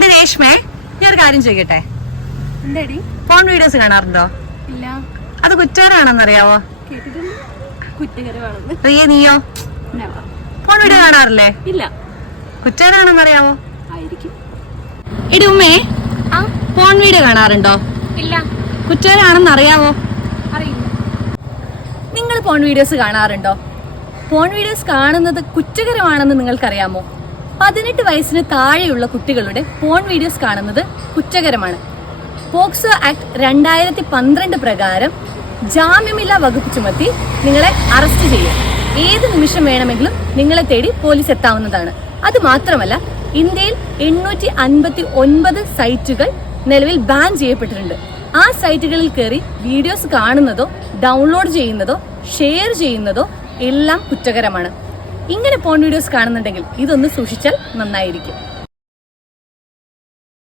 എടി രേഷ്മേ, ഞാൻ ഒരു കാര്യം ചെയ്യട്ടെ. എന്താടി? ഫോൺ വീഡിയോസ് കാണാറുണ്ടോ? ഇല്ല. അത് കുറ്റകരമാണെന്നറിയാവോ? കേട്ടിട്ടുണ്ട്, കുറ്റകരമാണെന്ന്. പ്രിയ, നീയോ ഫോൺ വീഡിയോ കാണാറില്ലേ? ഇല്ല. കുറ്റകരമാണെന്നറിയാവോ? ആയിരിക്കും. എടി ഉമ്മേ, ഫോൺ വീഡിയോ കാണാറുണ്ടോ? ഇല്ല. കുറ്റകരമാണെന്ന് അറിയാവോ? അറിയില്ല. നിങ്ങൾ ഫോൺ വീഡിയോസ് കാണാറുണ്ടോ? ഫോൺ വീഡിയോസ് കാണുന്നത് കുറ്റകരമാണെന്ന് നിങ്ങൾക്കറിയാമോ? 18 വയസ്സിന് താഴെയുള്ള കുട്ടികളുടെ ഫോൺ വീഡിയോസ് കാണുന്നത് കുറ്റകരമാണ്. പോക്സോ ആക്ട് 2012 പ്രകാരം ജാമ്യമില്ലാ വകുപ്പ് ചുമത്തി നിങ്ങളെ അറസ്റ്റ് ചെയ്യും. ഏത് നിമിഷം വേണമെങ്കിലും നിങ്ങളെ തേടി പോലീസ് എത്താവുന്നതാണ്. അത് മാത്രമല്ല, ഇന്ത്യയിൽ 859 സൈറ്റുകൾ നിലവിൽ ബാൻ ചെയ്യപ്പെട്ടിട്ടുണ്ട്. ആ സൈറ്റുകളിൽ കയറി വീഡിയോസ് കാണുന്നതോ ഡൗൺലോഡ് ചെയ്യുന്നതോ ഷെയർ ചെയ്യുന്നതോ എല്ലാം കുറ്റകരമാണ്. ഇങ്ങനെ ഫോൺ വീഡിയോസ് കാണുന്നുണ്ടെങ്കിൽ ഇതൊന്ന് സൂക്ഷിച്ചാൽ നന്നായിരിക്കും.